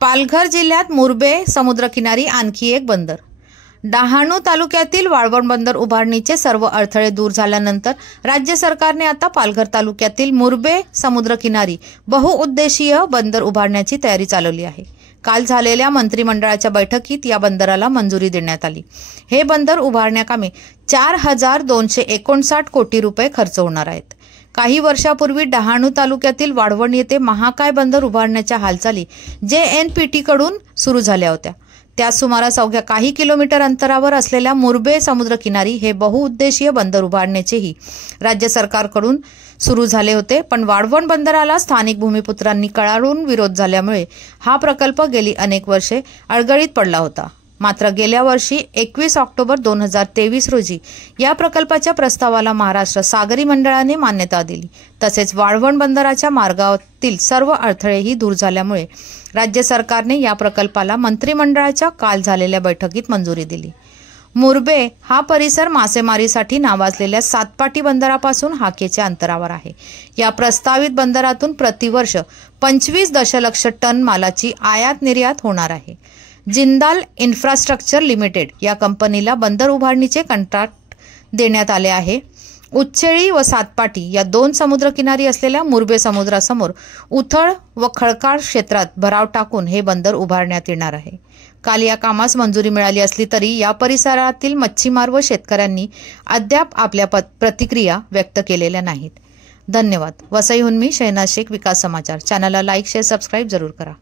पालघर जिल्ह्यात मुरबे समुद्रकिनारी आणखी एक बंदर। डहाणू तालुक्यातील वाळवण बंदर उभारणीचे सर्व अडथळे दूर झाल्यानंतर राज्य सरकारने आता पालघर तालुक्यातील मुरबे समुद्रकिनारी बहुउद्देशीय बंदर उभारण्याची तयारी चालवली आहे। काल झालेल्या मंत्रिमंडळाच्या बैठकीत या बंदराला मंजुरी देण्यात आली। हे बंदर उभारण्याकामी 4,259 कोटी रुपये खर्च होणार आहेत। काही वर्षापूर्वी डहाणू तालुक्यातील वाळवण येथे महाकाय बंदर उभारण्याच्या हालचाली JNPT कडून सुरू झाल्या होत्या। त्या सुमारास अवघ्या काही किलोमीटर अंतरावर असलेल्या मुरबे समुद्रकिनारी हे बहुउद्देशीय बंदर उभारण्याचेही राज्य सरकारकडून सुरू झाले होते, पण वाळवण बंदराला स्थानिक भूमिपुत्रांनी कळाळून विरोध झाल्यामुळे हा प्रकल्प गेली अनेक वर्षे अडगळीत पडला होता। मात्र गेल्या वर्षी 21 ऑक्टोबर 2023 रोजी या प्रकल्पाच्या प्रस्तावाला महाराष्ट्र सागरी मंडळाने मान्यता दिली। तसेच वाळवण बंदराच्या मार्गावरील सर्व अडथळेही दूर झाल्यामुळे राज्य सरकारने या प्रकल्पाला मंत्रिमंडळाच्या काल झालेल्या बैठकीत मंजुरी दिली। मुरबे हा परिसर मासेमारीसाठी नावाजलेल्या सातपाटी बंदरापासून हाकेच्या अंतरावर आहे। या प्रस्तावित बंदरातून प्रतिवर्ष 25 दशलक्ष टन मालाची आयात निर्यात होणार आहे। जिंदाल इन्फ्रास्ट्रक्चर लिमिटेड या कंपनीला बंदर उभारणीचे कंत्राट देण्यात आले आहे। उच्चेळी व सातपाटी या दोन समुद्रकिनारी असलेल्या मुरबे समुद्रासमोर उथळ व खडकाळ क्षेत्रात भराव टाकून हे बंदर उभारण्यात येणार आहे। काल या कामास मंजुरी मिळाली असली तरी या परिसरातील मच्छीमार व शेतकऱ्यांनी अद्याप आपल्या प्रतिक्रिया व्यक्त केलेल्या नाहीत। धन्यवाद। वसईहून मी शहनाज शेख, विकास समाचार चॅनलला लाईक शेअर सबस्क्राईब जरूर करा।